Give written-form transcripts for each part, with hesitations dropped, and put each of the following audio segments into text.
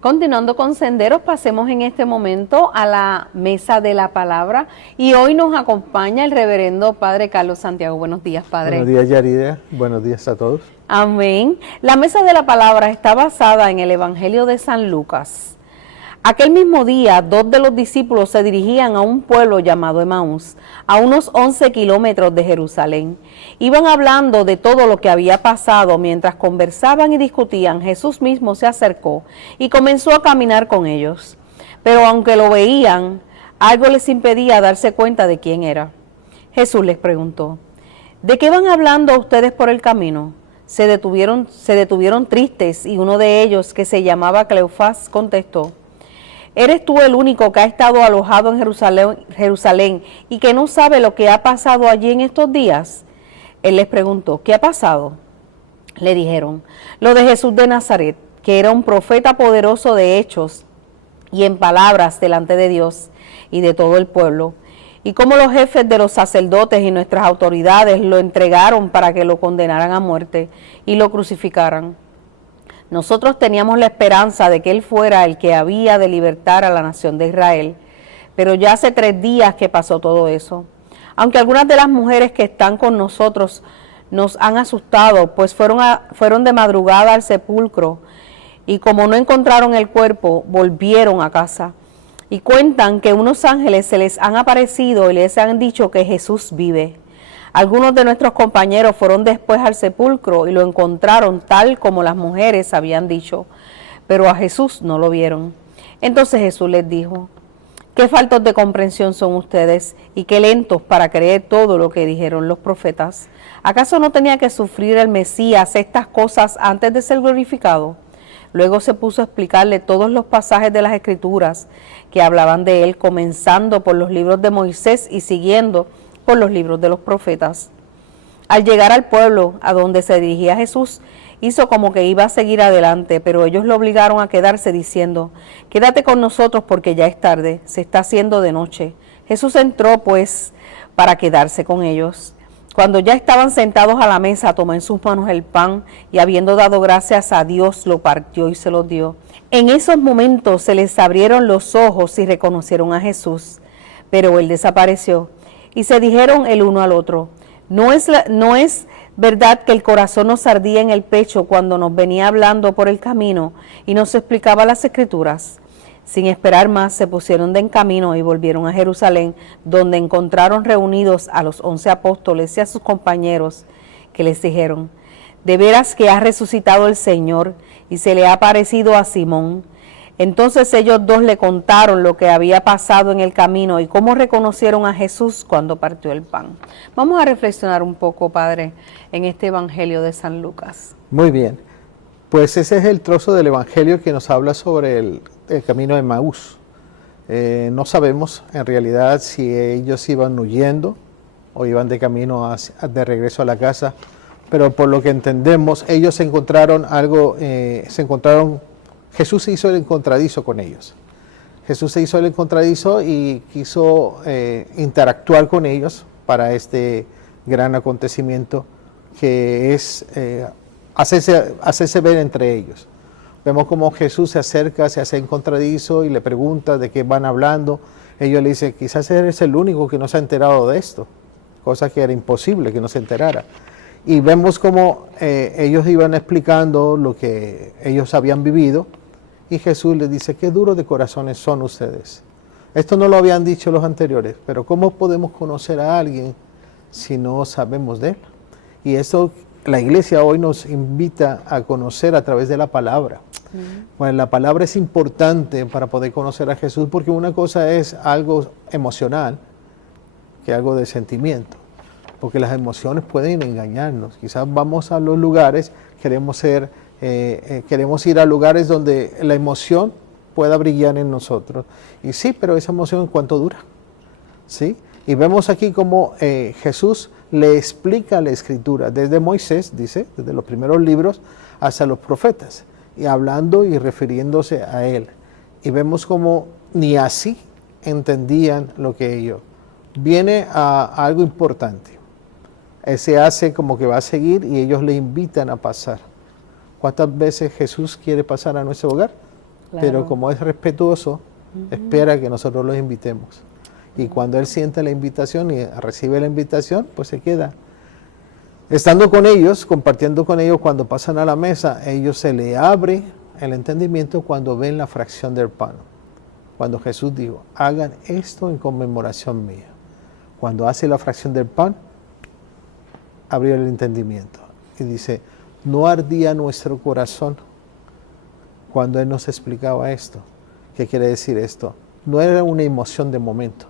Continuando con Senderos, pasemos en este momento a la mesa de la palabra y hoy nos acompaña el reverendo Padre Carlos Santiago. Buenos días, Padre. Buenos días, Yarida. Buenos días a todos. Amén. La mesa de la palabra está basada en el Evangelio de San Lucas. Aquel mismo día, 2 de los discípulos se dirigían a un pueblo llamado Emaús, a unos 11 kilómetros de Jerusalén. Iban hablando de todo lo que había pasado. Mientras conversaban y discutían, Jesús mismo se acercó y comenzó a caminar con ellos. Pero aunque lo veían, algo les impedía darse cuenta de quién era. Jesús les preguntó: ¿de qué van hablando ustedes por el camino? Se detuvieron tristes y uno de ellos, que se llamaba Cleofás, contestó: ¿eres tú el único que ha estado alojado en Jerusalén y que no sabe lo que ha pasado allí en estos días? Él les preguntó: ¿qué ha pasado? Le dijeron: lo de Jesús de Nazaret, que era un profeta poderoso de hechos y en palabras delante de Dios y de todo el pueblo, y cómo los jefes de los sacerdotes y nuestras autoridades lo entregaron para que lo condenaran a muerte y lo crucificaran. Nosotros teníamos la esperanza de que Él fuera el que había de libertar a la nación de Israel, pero ya hace 3 días que pasó todo eso. Aunque algunas de las mujeres que están con nosotros nos han asustado, pues fueron de madrugada al sepulcro y como no encontraron el cuerpo, volvieron a casa. Y cuentan que unos ángeles se les han aparecido y les han dicho que Jesús vive. Algunos de nuestros compañeros fueron después al sepulcro y lo encontraron tal como las mujeres habían dicho, pero a Jesús no lo vieron. Entonces Jesús les dijo: qué faltos de comprensión son ustedes y qué lentos para creer todo lo que dijeron los profetas. ¿Acaso no tenía que sufrir el Mesías estas cosas antes de ser glorificado? Luego se puso a explicarle todos los pasajes de las Escrituras que hablaban de él, comenzando por los libros de Moisés y siguiendo por los libros de los profetas. Al llegar al pueblo a donde se dirigía Jesús, hizo como que iba a seguir adelante, pero ellos lo obligaron a quedarse diciendo: quédate con nosotros porque ya es tarde, se está haciendo de noche. Jesús entró pues para quedarse con ellos. Cuando ya estaban sentados a la mesa, tomó en sus manos el pan y habiendo dado gracias a Dios, lo partió y se lo dio. En esos momentos se les abrieron los ojos y reconocieron a Jesús, pero él desapareció. Y se dijeron el uno al otro: ¿No es verdad que el corazón nos ardía en el pecho cuando nos venía hablando por el camino y nos explicaba las Escrituras? Sin esperar más, se pusieron de en camino y volvieron a Jerusalén, donde encontraron reunidos a los 11 apóstoles y a sus compañeros, que les dijeron: de veras que ha resucitado el Señor y se le ha aparecido a Simón. Entonces ellos dos le contaron lo que había pasado en el camino y cómo reconocieron a Jesús cuando partió el pan. Vamos a reflexionar un poco, Padre, en este Evangelio de San Lucas. Muy bien. Pues ese es el trozo del Evangelio que nos habla sobre el camino de Emaús. No sabemos en realidad si ellos iban huyendo o iban de camino de regreso a la casa, pero por lo que entendemos, ellos se encontraron Jesús se hizo el encontradizo con ellos. Jesús se hizo el encontradizo y quiso interactuar con ellos para este gran acontecimiento que es hacerse ver entre ellos. Vemos como Jesús se acerca, se hace encontradizo y le pregunta de qué van hablando. Ellos le dicen: quizás eres el único que no se ha enterado de esto, cosa que era imposible que no se enterara. Y vemos como ellos iban explicando lo que ellos habían vivido. Y Jesús les dice: qué duros de corazones son ustedes. Esto no lo habían dicho los anteriores, pero ¿cómo podemos conocer a alguien si no sabemos de él? Y eso la iglesia hoy nos invita a conocer a través de la palabra. Bueno, la palabra es importante para poder conocer a Jesús, porque una cosa es algo emocional que algo de sentimiento, porque las emociones pueden engañarnos. Quizás vamos a los lugares, queremos ir a lugares donde la emoción pueda brillar en nosotros. Y sí, pero esa emoción, ¿cuánto dura? ¿Sí? Y vemos aquí cómo Jesús le explica la Escritura, desde Moisés, dice, desde los primeros libros, hasta los profetas, y hablando y refiriéndose a él. Y vemos cómo ni así entendían lo que ellos. Viene a algo importante. Él se hace como que va a seguir y ellos le invitan a pasar. ¿Cuántas veces Jesús quiere pasar a nuestro hogar? pero como es respetuoso, espera que nosotros los invitemos. Y cuando Él siente la invitación y recibe la invitación, pues se queda. Estando con ellos, compartiendo con ellos, cuando pasan a la mesa, a ellos se le abre el entendimiento cuando ven la fracción del pan. Cuando Jesús dijo, hagan esto en conmemoración mía. Cuando hace la fracción del pan, abrió el entendimiento. Y dice, no ardía nuestro corazón cuando Él nos explicaba esto. ¿Qué quiere decir esto? No era una emoción de momento,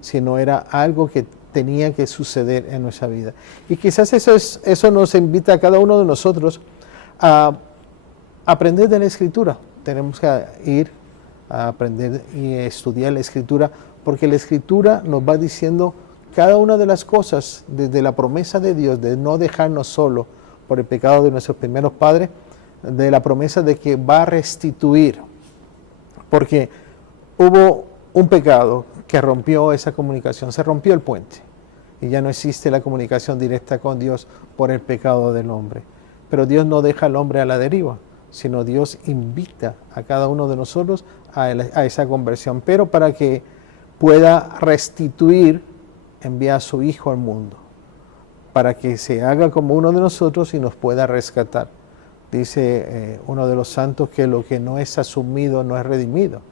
sino era algo que tenía que suceder en nuestra vida. Y quizás eso nos invita a cada uno de nosotros a aprender de la Escritura. Tenemos que ir a aprender y estudiar la Escritura, porque la Escritura nos va diciendo cada una de las cosas, desde la promesa de Dios de no dejarnos solo por el pecado de nuestros primeros padres, de la promesa de que va a restituir, porque hubo un pecado que rompió esa comunicación, se rompió el puente y ya no existe la comunicación directa con Dios por el pecado del hombre. Pero Dios no deja al hombre a la deriva, sino Dios invita a cada uno de nosotros a esa conversión. Pero para que pueda restituir, envía a su Hijo al mundo, para que se haga como uno de nosotros y nos pueda rescatar. Dice uno de los santos que lo que no es asumido no es redimido.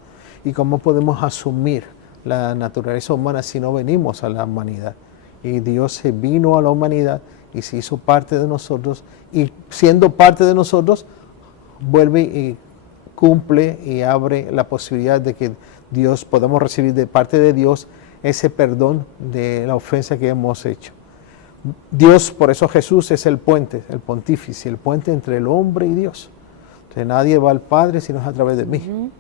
¿Y cómo podemos asumir la naturaleza humana si no venimos a la humanidad? Y Dios se vino a la humanidad y se hizo parte de nosotros, y siendo parte de nosotros, vuelve y cumple y abre la posibilidad de que Dios podamos recibir de parte de Dios ese perdón de la ofensa que hemos hecho. Dios, por eso Jesús es el puente, el pontífice, el puente entre el hombre y Dios. Entonces nadie va al Padre si no es a través de mí. ¿Sí?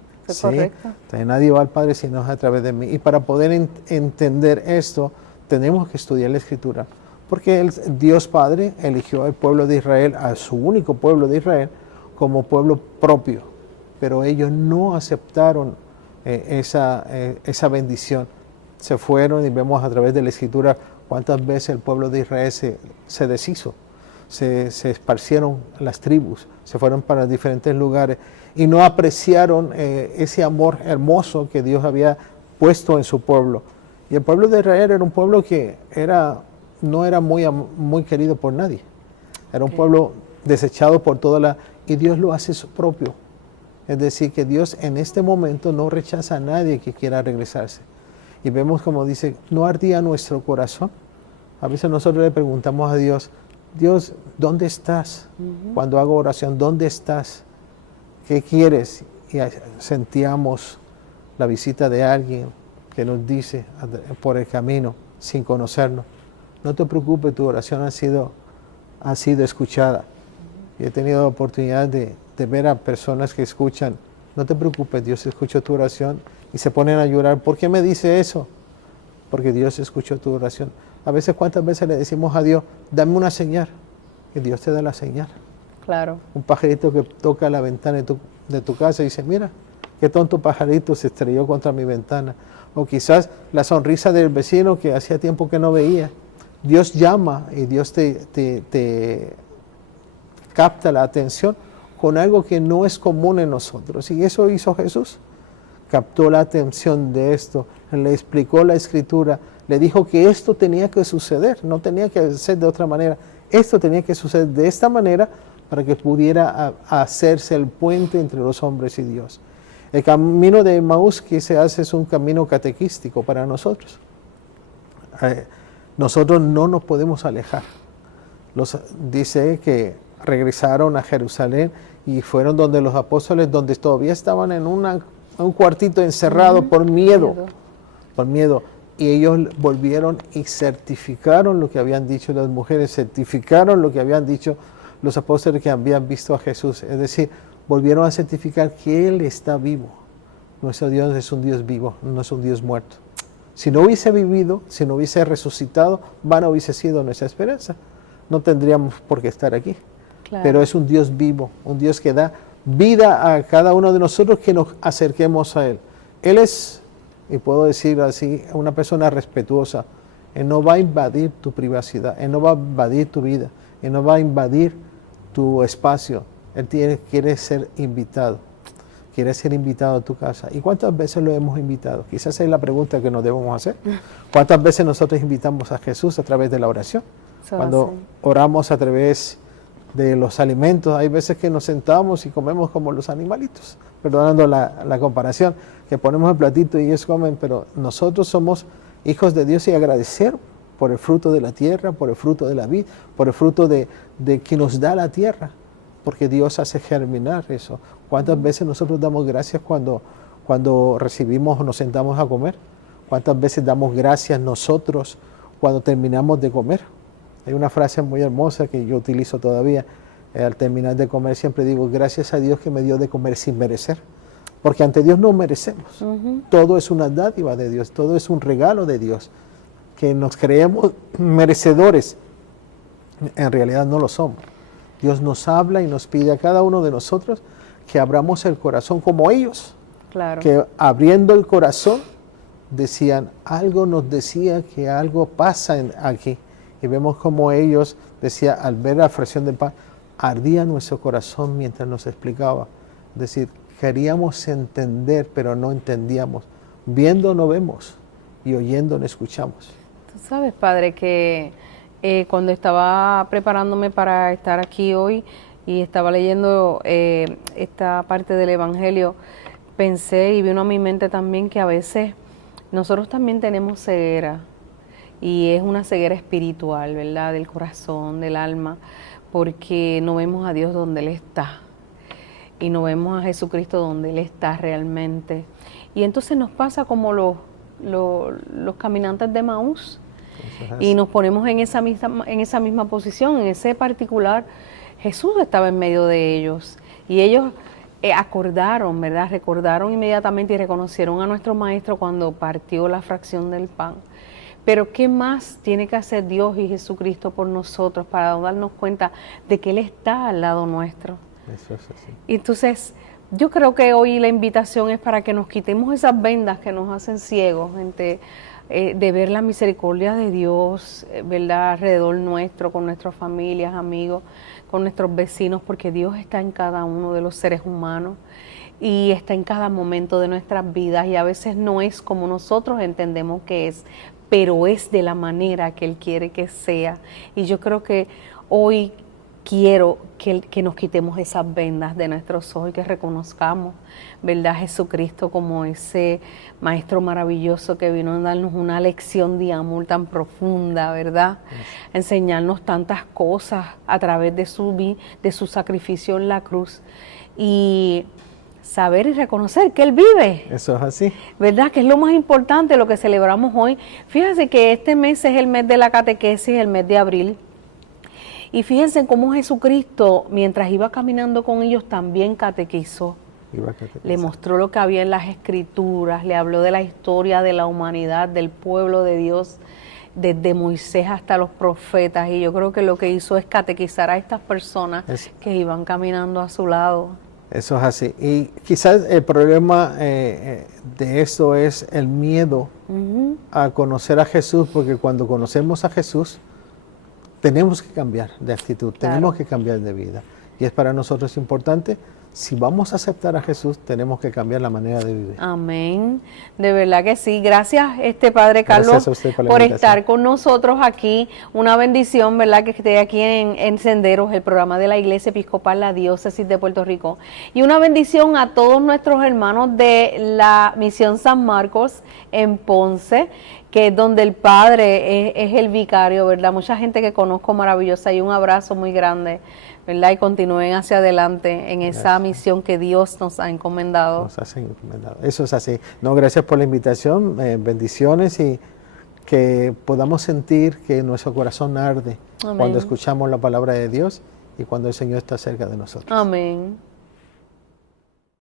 Correcto. Entonces nadie va al Padre si no es a través de mí. Y para poder entender esto, tenemos que estudiar la Escritura. Porque Dios Padre eligió al pueblo de Israel, a su único pueblo de Israel, como pueblo propio. Pero ellos no aceptaron esa bendición. Se fueron, y vemos a través de la Escritura cuántas veces el pueblo de Israel se deshizo, se esparcieron las tribus, se fueron para diferentes lugares y no apreciaron ese amor hermoso que Dios había puesto en su pueblo. Y el pueblo de Israel era un pueblo que no era muy querido por nadie. Era un pueblo desechado por y Dios lo hace su propio. Es decir, que Dios en este momento no rechaza a nadie que quiera regresarse. Y vemos como dice, no ardía nuestro corazón. A veces nosotros le preguntamos a Dios, Dios, ¿dónde estás? Cuando hago oración, ¿dónde estás? ¿Qué quieres? Y sentíamos la visita de alguien que nos dice por el camino, sin conocernos, no te preocupes, tu oración ha sido escuchada. Y he tenido la oportunidad de ver a personas que escuchan, no te preocupes, Dios escuchó tu oración, y se ponen a llorar. ¿Por qué me dice eso? Porque Dios escuchó tu oración. A veces, ¿cuántas veces le decimos a Dios, dame una señal? Y Dios te da la señal. Claro. Un pajarito que toca la ventana de tu casa y dice, mira, qué tonto pajarito se estrelló contra mi ventana. O quizás la sonrisa del vecino que hacía tiempo que no veía. Dios llama y Dios te capta la atención con algo que no es común en nosotros. Y eso hizo Jesús. Captó la atención de esto, le explicó la Escritura, le dijo que esto tenía que suceder, no tenía que ser de otra manera. Esto tenía que suceder de esta manera para que pudiera hacerse el puente entre los hombres y Dios. El camino de Emaús que se hace es un camino catequístico para nosotros. Nosotros no nos podemos alejar. Dice que regresaron a Jerusalén y fueron donde los apóstoles, donde todavía estaban en un cuartito encerrado por miedo. Y ellos volvieron y certificaron lo que habían dicho las mujeres, certificaron lo que habían dicho los apóstoles que habían visto a Jesús. Es decir, volvieron a certificar que Él está vivo. Nuestro Dios es un Dios vivo, no es un Dios muerto. Si no hubiese vivido, si no hubiese resucitado, vana hubiese sido nuestra esperanza. No tendríamos por qué estar aquí. Claro. Pero es un Dios vivo, un Dios que da vida a cada uno de nosotros que nos acerquemos a Él. Él es, y puedo decir así, una persona respetuosa. Él no va a invadir tu privacidad, Él no va a invadir tu vida, Él no va a invadir tu espacio. Él quiere ser invitado. quiere ser invitado a tu casa. ¿Y cuántas veces lo hemos invitado? Quizás es la pregunta que nos debemos hacer. ¿Cuántas veces nosotros invitamos a Jesús a través de la oración? Cuando oramos a través de los alimentos, hay veces que nos sentamos y comemos como los animalitos, perdonando la comparación, que ponemos el platito y ellos comen, pero nosotros somos hijos de Dios y agradecer por el fruto de la tierra, por el fruto de la vid, por el fruto de que nos da la tierra, porque Dios hace germinar eso. ¿Cuántas veces nosotros damos gracias cuando recibimos o nos sentamos a comer? ¿Cuántas veces damos gracias nosotros cuando terminamos de comer? Hay una frase muy hermosa que yo utilizo todavía. Al terminar de comer siempre digo, gracias a Dios que me dio de comer sin merecer. Porque ante Dios no merecemos. Todo es una dádiva de Dios, todo es un regalo de Dios. Que nos creemos merecedores, en realidad no lo somos. Dios nos habla y nos pide a cada uno de nosotros que abramos el corazón como ellos. Claro. Que abriendo el corazón decían, algo nos decía que algo pasa aquí. Y vemos como ellos, decía, al ver la fracción del pan, ardía nuestro corazón mientras nos explicaba. Es decir, queríamos entender, pero no entendíamos. Viendo no vemos y oyendo no escuchamos. Tú sabes, Padre, que cuando estaba preparándome para estar aquí hoy y estaba leyendo esta parte del Evangelio, pensé y vino a mi mente también que a veces nosotros también tenemos ceguera. Y es una ceguera espiritual, ¿verdad? Del corazón, del alma, porque no vemos a Dios donde Él está. Y no vemos a Jesucristo donde Él está realmente. Y entonces nos pasa como los caminantes de Maús. Y nos ponemos en esa misma posición, en ese particular. Jesús estaba en medio de ellos. Y ellos acordaron, ¿verdad? Recordaron inmediatamente y reconocieron a nuestro Maestro cuando partió la fracción del pan. Pero ¿qué más tiene que hacer Dios y Jesucristo por nosotros para darnos cuenta de que Él está al lado nuestro? Eso es así. Entonces, yo creo que hoy la invitación es para que nos quitemos esas vendas que nos hacen ciegos de ver la misericordia de Dios, ¿verdad? Alrededor nuestro, con nuestras familias, amigos, con nuestros vecinos, porque Dios está en cada uno de los seres humanos y está en cada momento de nuestras vidas y a veces no es como nosotros entendemos que es, pero es de la manera que Él quiere que sea. Y yo creo que hoy quiero que nos quitemos esas vendas de nuestros ojos y que reconozcamos, ¿verdad?, a Jesucristo como ese Maestro maravilloso que vino a darnos una lección de amor tan profunda, ¿verdad? A enseñarnos tantas cosas a través de su sacrificio en la cruz. Y saber y reconocer que Él vive. Eso es así. ¿Verdad? Que es lo más importante, lo que celebramos hoy. Fíjense que este mes es el mes de la catequesis, el mes de abril. Y fíjense cómo Jesucristo, mientras iba caminando con ellos, también catequizó. Le mostró lo que había en las Escrituras, le habló de la historia de la humanidad, del pueblo de Dios, desde Moisés hasta los profetas. Y yo creo que lo que hizo es catequizar a estas personas que iban caminando a su lado. Eso es así. Y quizás el problema de eso es el miedo a conocer a Jesús, porque cuando conocemos a Jesús tenemos que cambiar de actitud, tenemos que cambiar de vida. Y es para nosotros importante, si vamos a aceptar a Jesús, tenemos que cambiar la manera de vivir. Amén. De verdad que sí. Gracias, Padre Carlos, por estar con nosotros aquí. Una bendición, ¿verdad?, que esté aquí en Senderos, el programa de la Iglesia Episcopal, la Diócesis de Puerto Rico. Y una bendición a todos nuestros hermanos de la Misión San Marcos en Ponce, que es donde el Padre es el vicario, ¿verdad? Mucha gente que conozco maravillosa y un abrazo muy grande, ¿verdad? Y continúen hacia adelante en esa misión que Dios nos ha encomendado. Nos ha encomendado. Eso es así. No, gracias por la invitación, bendiciones y que podamos sentir que nuestro corazón arde cuando escuchamos la palabra de Dios y cuando el Señor está cerca de nosotros. Amén.